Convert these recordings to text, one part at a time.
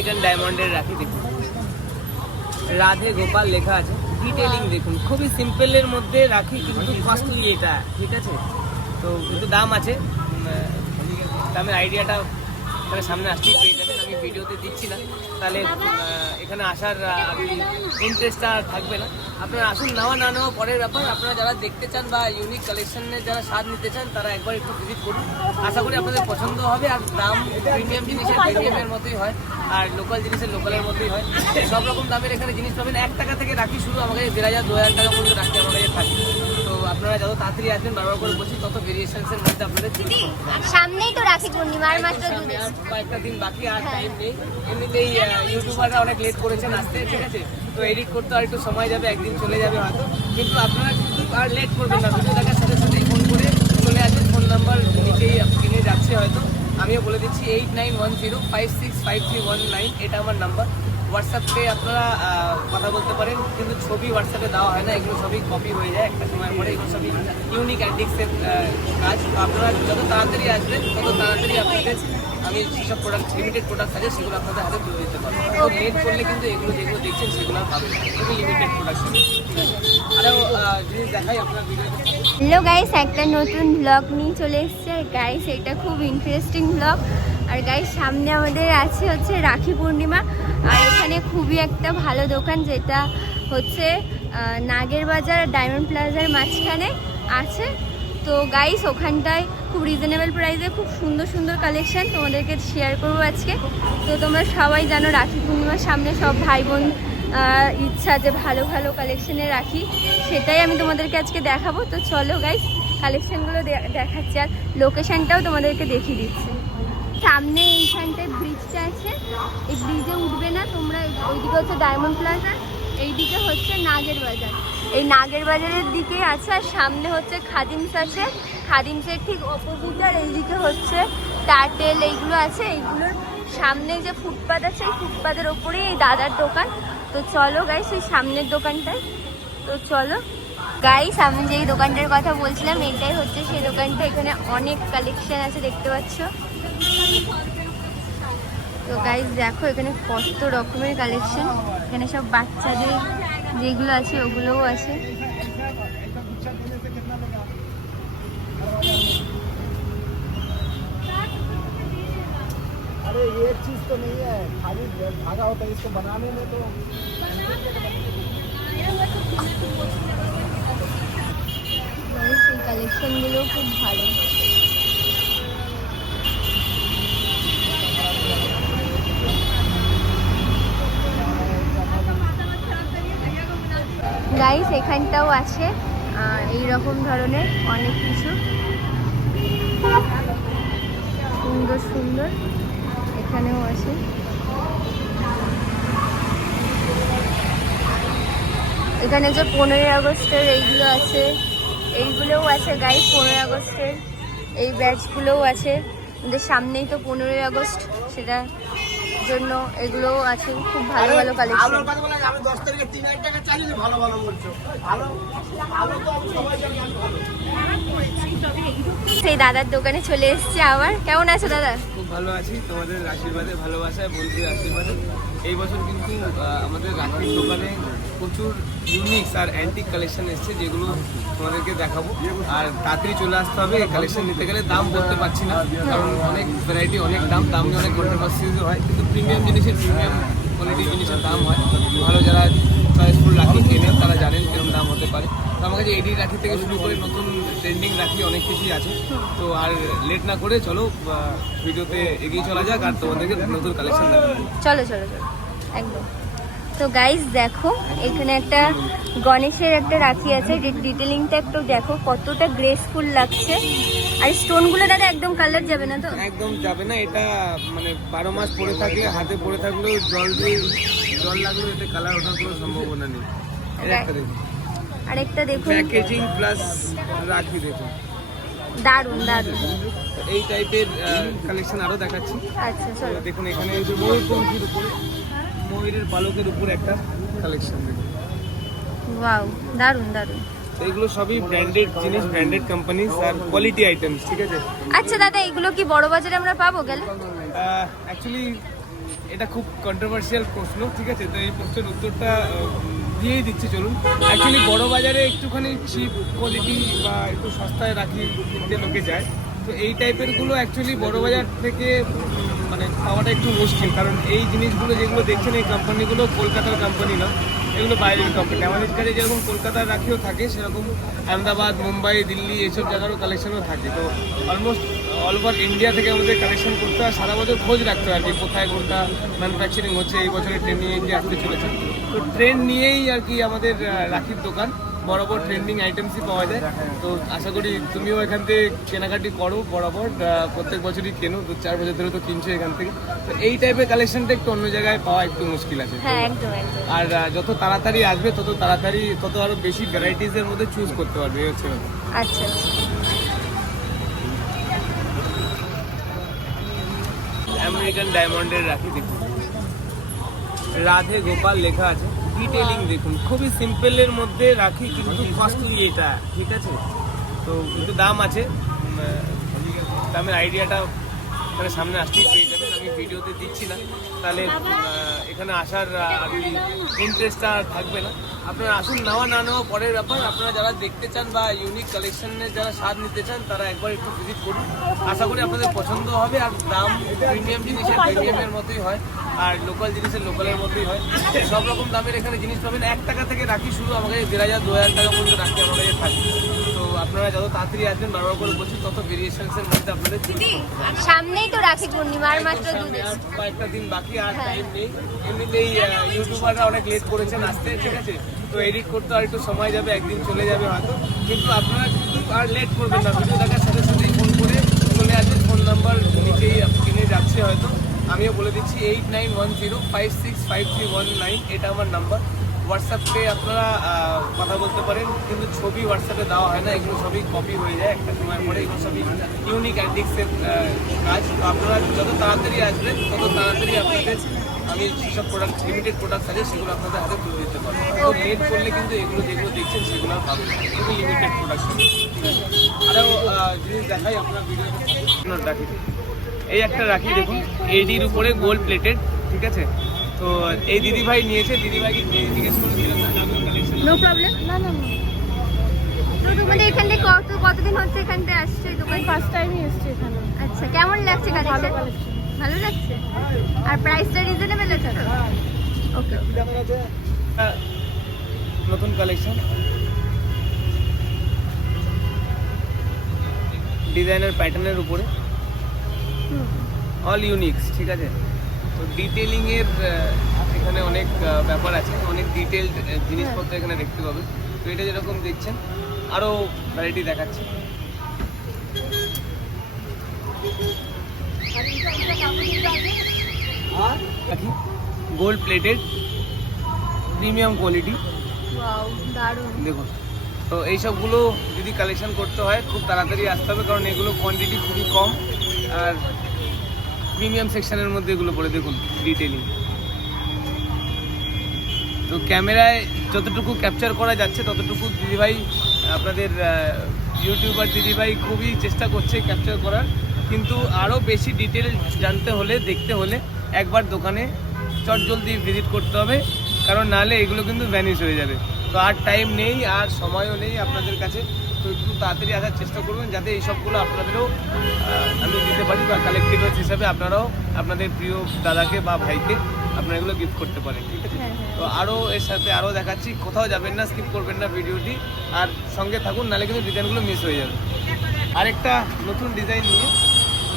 American ডায়মন্ডের রাখি দেখুন, রাধে গোপাল লেখা আছে, ডিটেলিং দেখুন, খুবই সিম্পলের মধ্যে রাখি কিন্তু কস্টলি এটা, ঠিক আছে। তো কিন্তু দাম আছে, দামের আইডিয়াটা মানে সামনে আসতেই পেয়ে যাবেন, আমি ভিডিওতে দিচ্ছি না, তাহলে এখানে আসার ইন্টারেস্টটা থাকবে না। আপনারা আসুন, নেওয়া না নেওয়া পরের ব্যাপার। আপনারা যারা দেখতে চান বা ইউনিক কালেকশনের যারা স্বাদ নিতে চান তারা একবার একটু ভিজিট করুন, আশা করি আপনাদের পছন্দ হবে। আর দাম প্রিমিয়াম জিনিসের প্রিমিয়ামের মতোই হয়, আর লোকাল জিনিসের লোকালের মতোই হয়। সব রকম দামের এখানে জিনিস পাবেন। 1 টাকা থেকে রাখি শুরু, আমার কাছে 1500 2000 টাকা পর্যন্ত রাখি আমার কাছে থাকে। তো আপনারা যত তাড়াতাড়ি আসবেন, বারবার করে বলছি, তত ভেরিয়েশনসের মধ্যে আপনাদের সামনেই তো রাখি পূর্ণিমা, আর মাত্র 2 দিন, কয়েকটা দিন বাকি, আর টাইম নেই। এমনিতেই ইউটিউবাররা অনেক লেট করেছেন আসতে, ঠিক আছে। তো এডিট করতে আর একটু সময় যাবে, একদিন চলে যাবে হয়তো, কিন্তু আপনারা কিন্তু আর লেট করবেন না। ভিডিও দেখার সাথে সাথেই ফোন করে চলে আসবেন, ফোন নাম্বার নিচেই কিনে যাচ্ছে হয়তো, আমিও বলে দিচ্ছি 8910565319, এটা আমার নাম্বার। হোয়াটসঅ্যাপে আপনারা কথা বলতে পারেন, কিন্তু ছবি হোয়াটসঅ্যাপে দেওয়া হয় না, এগুলো সবই কপি হয়ে যায় একটা সময় পরে। এগুলো সবই ইউনিক অ্যান্টিক্সের কাজ। তো আপনারা যত তাড়াতাড়ি আসবেন তত তাড়াতাড়ি আপনাদের আমি যেসব প্রোডাক্ট, লিমিটেড প্রোডাক্ট আছে সেগুলো আপনাদের হাতে তুলে দিতে পারবো। তো লেট করলে কিন্তু এগুলো যেগুলো দেখছেন সেগুলো আর পাবেন না, এগুলো লিমিটেড প্রোডাক্ট, ঠিক আছে। আরও জিনিস দেখাই আপনার ভিডিওতে। হ্যালো গাইস, একটা নতুন ব্লগ নিয়ে চলে এসেছে। আর গাইস, এটা খুব ইন্টারেস্টিং ব্লগ। আর গাইস, সামনে আমাদের আছে হচ্ছে রাখি পূর্ণিমা, আর এখানে খুবই একটা ভালো দোকান, যেটা হচ্ছে নাগের বাজার ডায়মন্ড প্লাজার মাঝখানে আছে। তো গাইস, ওখানটায় খুব রিজনেবল প্রাইসে খুব সুন্দর সুন্দর কালেকশন তোমাদেরকে শেয়ার করবো আজকে। তো তোমরা সবাই জানো রাখি পূর্ণিমার সামনে সব ভাই বোন ইচ্ছা যে ভালো ভালো কালেকশনে রাখি, সেটাই আমি তোমাদেরকে আজকে দেখাবো। তো চলো গাইস, কালেকশনগুলো দেখাচ্ছি, আর লোকেশনটাও তোমাদেরকে দেখিয়ে দিচ্ছি। সামনে এইখানটায় ব্রিজটা আছে, এই ব্রিজে উঠবে না তোমরা, ওইদিকে হচ্ছে ডায়মন্ড প্লাজা, এইদিকে হচ্ছে নাগের বাজার। এই নাগের বাজারের দিকে আছে, আর সামনে হচ্ছে খাদিমস আছে, খাদিমসের ঠিক অপোজিট। আর এইদিকে হচ্ছে টার্টেল, এইগুলো আছে। এইগুলোর সামনে যে ফুটপাথ আছে, এই ফুটপাথের ওপরেই এই দাদার দোকান। তো চলো গাইস, ওই সামনের দোকানটায়, তো চলো গাইস, আমি যেই দোকানটার কথা বলছিলাম এটাই হচ্ছে সেই দোকানটা। এখানে অনেক কালেকশন আছে, দেখতে পাচ্ছ। তো গাইস দেখো, এখানে কত রকমের কালেকশন, এখানে সব বাচ্চাদের যেগুলো আছে ওগুলোও আছে। अरे ये चीज तो नहीं है, खाली धागा होता है, इसको बनाने में तो কালেকশনগুলো খুব ভালো। গাইস, এখানটাও আছে এই রকম ধরনের অনেক কিছু সুন্দর সুন্দর, এখানেও আছে। এখানে যে 15ই আগস্টের এইগুলো আছে, এইগুলোও আছে গাইস। 15ই আগস্টের এই ব্যাচগুলোও আছে, আমাদের সামনেই তো 15ই আগস্ট, সেটা জন্য এগুলোও আছে। খুব ভালো ভালো কালেকশন। সেই দাদার দোকানে চলে এসেছি আবার। কেমন আছো দাদা? খুব ভালো আছি, তোমাদের আশীর্বাদে, ভালোবাসায়, বন্ধুদের আশীর্বাদে। এই বছর কিন্তু আমাদের রাখির দোকানে প্রচুর ইউনিক্স আর অ্যান্টিক কালেকশন এসছে, যেগুলো তোমাদেরকে দেখাবো। আর তাড়াতাড়ি চলে আসতে হবে, এই কালেকশন নিতে গেলে। দাম বলতে পারছি না, কারণ অনেক ভ্যারাইটি, অনেক দাম নিয়ে অনেক কন্ট্রোভার্সিও হয়, কিন্তু প্রিমিয়াম জিনিসের প্রিমিয়াম কোয়ালিটির জিনিসের দাম হয়। ভালো যারা চয়েসফুল রাখি কেনেন তারা জানেন কিরকম দাম হতে পারে। তো আমার কাছে এডি রাখি থেকে শুরু করে নতুন ট্রেন্ডিং রাখি অনেক কিছুই আছে। তো আর লেট না করে চলো ভিডিওতে এগিয়ে চলা যাক, আর তোমাদেরকে নতুন কালেকশন দেখাবো। চলো চলো চলো, একদম। তো গাইস দেখো, এখানে একটা গণেশের একটা রাখি আছে, ডিটেলিংটা একটু দেখো, কতটা গ্রেসফুল লাগছে। আর স্টোনগুলো দাদা একদম কালার যাবে না তো? একদম যাবে না, এটা মানে 12 মাস পরে থাকে, হাতে পরে থাকলেও জল লাগলেও এতে কালার ওঠার কোনো সম্ভাবনা নেই। আরেকটা দেখুন, প্যাকেজিং প্লাস রাখি দেখুন, দারুন দারুন। এই টাইপের কালেকশন আরো দেখাচ্ছি। আচ্ছা চলো দেখুন, এখানে ময়ূরপঙ্খীর উপরে, ময়ূরের পালকের উপরে একটা কালেকশন দেখুন। ওয়াও, দারুন দারুন। এইগুলো সবই ব্র্যান্ডেড জিনিস, ব্র্যান্ডেড কোম্পানি আর কোয়ালিটি আইটেমস, ঠিক আছে। আচ্ছা দাদা, এগুলো কি বড় বাজারে আমরা পাবো গেলে? অ্যাকচুয়ালি এটা খুব কন্ট্রোভার্সিয়াল প্রশ্ন, ঠিক আছে? তো এই প্রশ্নের উত্তরটা দিয়েই দিচ্ছি চলুন। অ্যাকচুয়ালি বড় বাজারে একটুখানি চিপ কোয়ালিটি বা একটু সস্তায় রাখি কিনতে লোকে যায়, তো এই টাইপেরগুলো অ্যাকচুয়ালি বড় বাজার থেকে মানে পাওয়াটা একটু মুশকিল। কারণ এই জিনিসগুলো যেগুলো দেখছেন এই কোম্পানিগুলো কলকাতার কোম্পানি না, এগুলো বাইরের কোম্পানি। আমাদের কাছে যেরকম কলকাতার রাখিও থাকে সেরকম আহমেদাবাদ, মুম্বাই, দিল্লি এইসব জায়গারও কালেকশনও থাকে। তো অলমোস্ট অল ওভার ইন্ডিয়া থেকে আমাদের কালেকশন করতে হয়, সারা বছর খোঁজ রাখতে হয় আর কি কোথায় কোনটা ম্যানুফ্যাকচারিং হচ্ছে, এই বছরে ট্রেন্ডিং যে আসতে চলেছে। তো ট্রেন্ড নিয়েই আর কি আমাদের রাখির দোকান, বরাবর ট্রেন্ডিং আইটেমসই পাওয়া যায়। তো আশা করি তুমিও এখান থেকে কেনাকাটি করো, বরাবর প্রত্যেক বছরই কেনো, 2-4 বছর ধরে তো কিনছো এখান থেকে। তো এই টাইপের কালেকশনটা একটু অন্য জায়গায় পাওয়া একটু মুশকিল আছে। হ্যাঁ একদম একদম। আর যত তাড়াতাড়ি আসবে তত আরো বেশি ভ্যারাইটিসের মধ্যে চুজ করতে পারবে, এই হচ্ছে ব্যাপার। আচ্ছা আচ্ছা। আমেরিকান ডায়মন্ডের রাখি দেখুন, রাধে গোপাল লেখা আছে, ডিটেলিং দেখুন, খুবই সিম্পলের মধ্যে রাখি কিন্তু কস্টলি এটা, ঠিক আছে? তো কিন্তু দাম আছে, দামের আইডিয়াটা এখানে সামনে আসতেই পেয়ে যাবেন। আমি ভিডিওতে দিচ্ছি না, তাহলে এখানে আসার আর কি ইন্টারেস্টটা থাকবে না। আপনারা আসুন, নেওয়া না নেওয়া পরের ব্যাপার। আপনারা যারা দেখতে চান বা ইউনিক কালেকশনের যারা স্বাদ নিতে চান তারা একবার একটু ভিজিট করুন, আশা করি আপনাদের পছন্দ হবে। আর দাম প্রিমিয়াম জিনিসের প্রিমিয়ামের মতোই হয়, আর লোকাল জিনিসের লোকালের মতোই হয়। সব রকম দামের এখানে জিনিস পাবেন। 1 টাকা থেকে রাখি শুরু, আমাকে 1500-2000 টাকা পর্যন্ত রাখি আমার কাছে থাকে। তো আপনারা যত তাড়াতাড়ি আসবেন, বারবার করে বলছি, তত ভেরিয়েশনসের মধ্যে আপনাদের চুজ করতে হবে। সামনেই তো রাখি পূর্ণিমা, আর মাত্র 2 দিন, কয়েকটা দিন বাকি, আর টাইম নেই। এমনিতেই ইউটিউবাররা অনেক লেট করেছেন আসতে, ঠিক আছে? তো এডিট করতে আর একটু সময় যাবে, একদিন চলে যাবে হয়তো, কিন্তু আপনারা কিন্তু আর লেট করবেন না। ভিডিও দেখার সাথে সাথেই ফোন করে চলে আসবেন, ফোন নাম্বার নিচেই কিনে যাচ্ছে হয়তো, আমিও বলে দিচ্ছি 8910565319, এটা আমার নাম্বার। হোয়াটসঅ্যাপে আপনারা কথা বলতে পারেন, কিন্তু ছবি হোয়াটসঅ্যাপে দেওয়া হয় না, এগুলো সবই কপি হয়ে যায় একটা সময় পরে। এগুলো সবই ইউনিক অ্যান্টিক্সের কাজ। তো আপনারা যত তাড়াতাড়ি আসবেন তত তাড়াতাড়ি আপনাদের আমি যেসব প্রোডাক্ট, লিমিটেড প্রোডাক্ট আছে সেগুলো আপনাদের হাতে তুলে দিতে পারবো। তো লেট করলে কিন্তু এগুলো যেগুলো দেখছেন সেগুলো আর পাবেন না, কিন্তু লিমিটেড প্রোডাক্ট। আরও জিনিস দেখাই আপনার ভিডিওতে। রাখি, এই একটা রাখি দেখুন, এডির উপরে গোল্ড প্লেটেড, ঠিক আছে? তো এই দিদিভাই নিয়েছে, দিদিভাইকে জিজ্ঞেস করেছিলাম নো প্রবলেম। না না না। তো তোমাদের এখান থেকে কতদিন হচ্ছে এখান থেকে আসছে? দোকান ফার্স্ট টাইমই এসেছি এখানে। আচ্ছা, কেমন লাগছে কালেকশন? কালেকশন ভালো লাগছে। আর প্রাইসটা রিজনেবল আছে তো? ওকে। নতুন কালেকশন, ডিজাইনার প্যাটার্নের উপরে, অল ইউনিক্স, ঠিক আছে? তো ডিটেলিংয়ের এখানে অনেক ব্যাপার আছে, অনেক ডিটেলড জিনিসপত্র এখানে দেখতে পাবেন। তো এটা যেরকম দেখছেন আরও ভ্যারাইটি দেখাচ্ছে। Gold plated, premium quality, wow দারুণ। দেখুন। তো এইসবগুলো যদি কালেকশন করতে হয় খুব তাড়াতাড়ি আসতে হবে, কারণ এগুলো কোয়ান্টিটি খুবই কম, আর প্রিমিয়াম সেকশনের মধ্যে এগুলো পড়ে। দেখুন ডিটেলিং, তো ক্যামেরায় যতটুকু ক্যাপচার করা যাচ্ছে ততটুকু দিদিভাই, আপনাদের ইউটিউবার দিদিভাই খুবই চেষ্টা করছে ক্যাপচার করার, কিন্তু আরও বেশি ডিটেল জানতে হলে, দেখতে হলে একবার দোকানে চটজলদি ভিজিট করতে হবে, কারণ নাহলে এগুলো কিন্তু ভ্যানিশ হয়ে যাবে। তো আর টাইম নেই, আর সময়ও নেই আপনাদের কাছে। তো একটু তাড়াতাড়ি আসার চেষ্টা করবেন, যাতে এই সবগুলো আপনাদেরও আমি দিতে পারি, বা কালেক্টিভের হিসাবে আপনারাও আপনাদের প্রিয় দাদাকে বা ভাইকে আপনারা এগুলো গিফট করতে পারেন, ঠিক আছে? তো আরও এর সাথে আরও দেখাচ্ছি, কোথাও যাবেন না, স্কিপ করবেন না ভিডিওটি, আর সঙ্গে থাকুন, নাহলে কিন্তু ডিজাইনগুলো মিস হয়ে যাবে। আরেকটা নতুন ডিজাইন নিয়ে,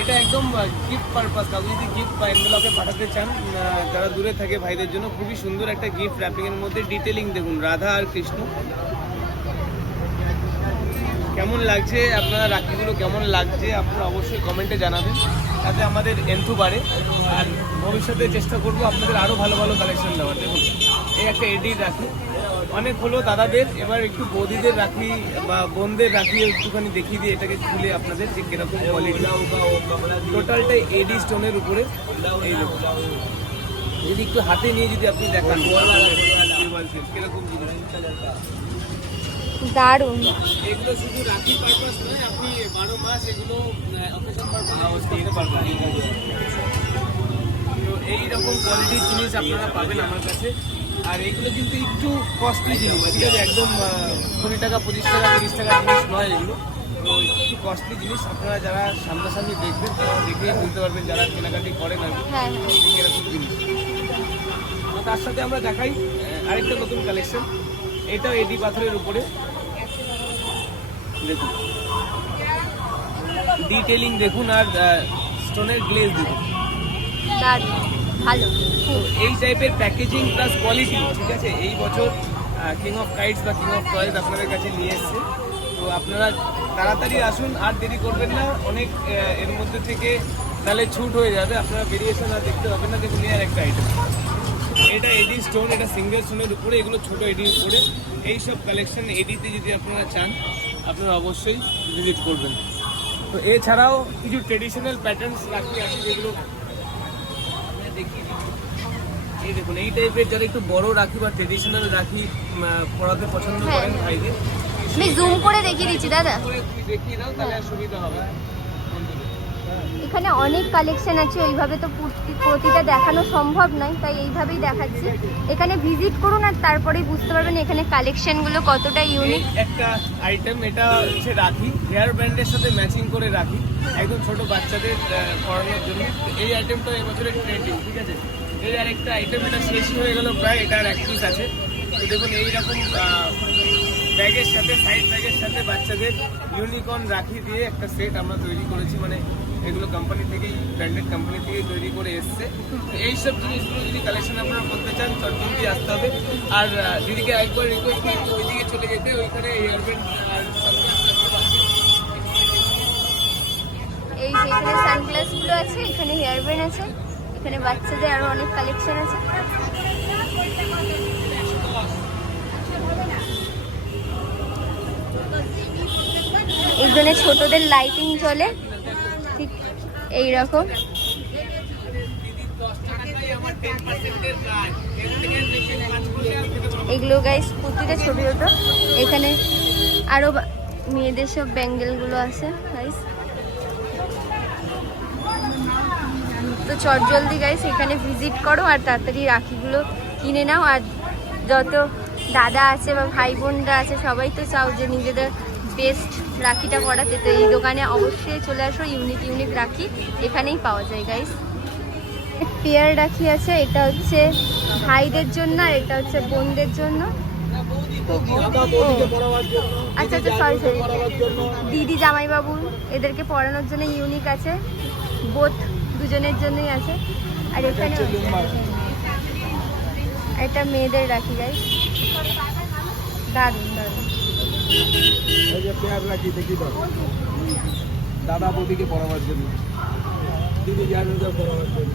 এটা একদম গিফট পারপাস, কাউকে যদি গিফট বা এনভেলপে পাঠাতে চান, যারা দূরে থাকে ভাইদের জন্য খুবই সুন্দর একটা গিফট র্যাপিংয়ের মধ্যে। ডিটেলিং দেখুন, রাধা আর কৃষ্ণ, কেমন লাগছে আপনারা রাখিগুলো, কেমন লাগছে আপনারা অবশ্যই কমেন্টে জানাবেন, তাতে আমাদের এন্থু বাড়ে। আর ভবিষ্যতে চেষ্টা করবো আপনাদের আরও ভালো ভালো কালেকশন দেওয়ার। দেখুন এই একটা এডির রাখি, অনেক হলো দাদাদের, এবার একটু বৌদিদের রাখি বা বোনদের রাখি একটুখানি দেখিয়ে দিয়ে এটাকে খুলে আপনাদের যে কিরকম কোয়ালিটি। টোটালটাই এডি স্টোনের উপরে। এই দেখুন, যদি একটু হাতে নিয়ে যদি আপনি দেখান কিরকম জিনিস, দারুণ। এগুলো শুধু রাখি পারপাস নয়, আপনি 12 মাস এগুলো অকেশন পারপাস ইউজ করতে পারবেন। তো এই রকম কোয়ালিটির জিনিস আপনারা পাবেন আমার কাছে। আর এগুলো কিন্তু একটু কস্টলি জিনিস, ঠিক আছে, একদম 20 টাকা 25 টাকা 30 টাকা জিনিস নয় এগুলো। তো একটু কস্টলি জিনিস, আপনারা যারা সামনাসামনি দেখবেন তারা দেখেই বুঝতে পারবেন, যারা কেনাকাটি করেন আর কি, হ্যাঁ এরকম জিনিস। তো তার সাথে আমরা দেখাই আরেকটা নতুন কালেকশন, এটাও এডি পাথরের উপরে দেখুন, ডিটেলিং দেখুন আর স্টোনের গ্লেজ দেখুন। দারুণ ভালো। তো এই টাইপের প্যাকেজিং প্লাস কোয়ালিটি, ঠিক আছে, এই বছর কিং অফ কাইটস বা কিং অফ টয়েস আপনাদের কাছে নিয়ে এসছে। তো আপনারা তাড়াতাড়ি আসুন, আর দেরি করবেন না, অনেক এর মধ্যে থেকে তাহলে ছুট হয়ে যাবে, আপনারা বেরিয়েছেন আর দেখতে পাবেন না। দেখুন আর একটা আইটেম, এটা এডি স্টোন, এটা সিঙ্গেল স্টোনের উপরে, এগুলো ছোট এডির উপরে। এইসব কালেকশন এডিতে যদি আপনারা চান আপনারা অবশ্যই ভিজিট করবেন। তো এছাড়াও কিছু ট্রেডিশনাল প্যাটার্নস রাখি আছে যেগুলো আপনারা দেখিয়ে দিচ্ছি। এই দেখুন, এই টাইপের যারা একটু বড় রাখি বা ট্রেডিশনাল রাখি পরাতে পছন্দ করেন ভাইদের, আমি জুম করে দেখিয়ে দিচ্ছি দাদা। করে তুমি দেখিয়ে দাও তাহলে আর সুবিধা হবে। এখানে অনেক কালেকশন আছে, ওইভাবে তো প্রতিটা দেখানো সম্ভব নয়, তাই এইভাবেই দেখাচ্ছি। এখানে ভিজিট করুন আর তারপরেই বুঝতে পারবেন এখানে কালেকশনগুলো কতটা ইউনিক। একটা আইটেম, এটা হচ্ছে রাখি, হেয়ার ব্যান্ডের সাথে ম্যাচিং করে রাখি, একদম ছোট বাচ্চাদের পড়ানোর জন্য। এই আইটেমটা এবছরের ট্রেন্ডিং, ঠিক আছে। এই আরেকটা আইটেম, এটা শেষই হয়ে গেল প্রায়, এটার এক পিস আছে। তো দেখুন এইরকম ব্যাগের সাথে, সাইড ব্যাগের সাথে বাচ্চাদের ইউনিকর্ন রাখি দিয়ে একটা সেট আমরা তৈরি করেছি, মানে এগুলো কোম্পানি থেকেই, ব্র্যান্ডেড কোম্পানি থেকেই তৈরি করে এসছে। তো এইসব জিনিসগুলো যদি কালেকশন আপনারা করতে চান চটজলদি আসতে হবে। আর দিদিকে একবার রিকোয়েস্ট করি ওইদিকে চলে যেতে, ওইখানে এয়ারব্যান্ড আর এই যে এখানে সানগ্লাসগুলো আছে, এখানে হেয়ার ব্যান্ড আছে, এখানে বাচ্চাদের আরো অনেক কালেকশন আছে। এইখানে ছোটদের লাইটিং চলে ঠিক এইরকম। এগুলো গাইস প্রতিটা ছোট ছোট। এখানে আরো মেয়েদের সব ব্যাঙ্গেলগুলো আছে গাইস। তো চটজলদি গাইস এখানে ভিজিট করো আর তাড়াতাড়ি রাখিগুলো কিনে নাও। আর যত দাদা আছে বা ভাই বোনরা আছে সবাই তো চাও যে নিজেদের বেস্ট রাখিটা পরাতে, তো এই দোকানে অবশ্যই চলে আসো। ইউনিক ইউনিক রাখি এখানেই পাওয়া যায় গাইস। পেয়ার রাখি আছে, এটা হচ্ছে ভাইদের জন্য আর এটা হচ্ছে বোনদের জন্য। আচ্ছা আচ্ছা সরি সরি, দিদি জামাইবাবু এদেরকে পড়ানোর জন্য ইউনিক আছে, বোথ দুজনের জন্যই আছে। আর এখানে এটা মেয়েদের রাখি গাইস, দারুণ দারুণ। এই যে পেয়ার রাখি দেখি দাও, দাদা বৌদিকে পড়াবার জন্য, দিদি জানুদার পড়াবার জন্য।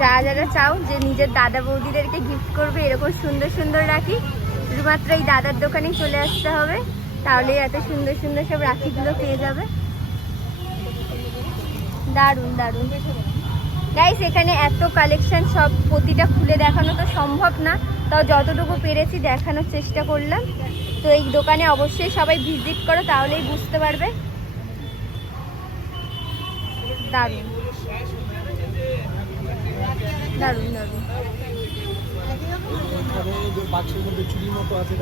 যারা যারা চাও যে নিজের দাদা বৌদিদেরকে গিফট করবে এরকম সুন্দর সুন্দর রাখি, শুধুমাত্র এই দাদার দোকানেই চলে আসতে হবে, তাহলে এত সুন্দর সুন্দর সব রাখিগুলো পেয়ে যাবে। দারুণ দারুণ গাইস, এখানে এত কালেকশন, সব প্রতিটা খুলে দেখানো তো সম্ভব না, তাও যতটুকু পেরেছি দেখানোর চেষ্টা করলাম। তো এই দোকানে অবশ্যই সবাই ভিজিট করো, তাহলেই বুঝতে পারবে। দারুণ দারুণ দারুণ। বাক্সের মধ্যে চুরি মতো আছে,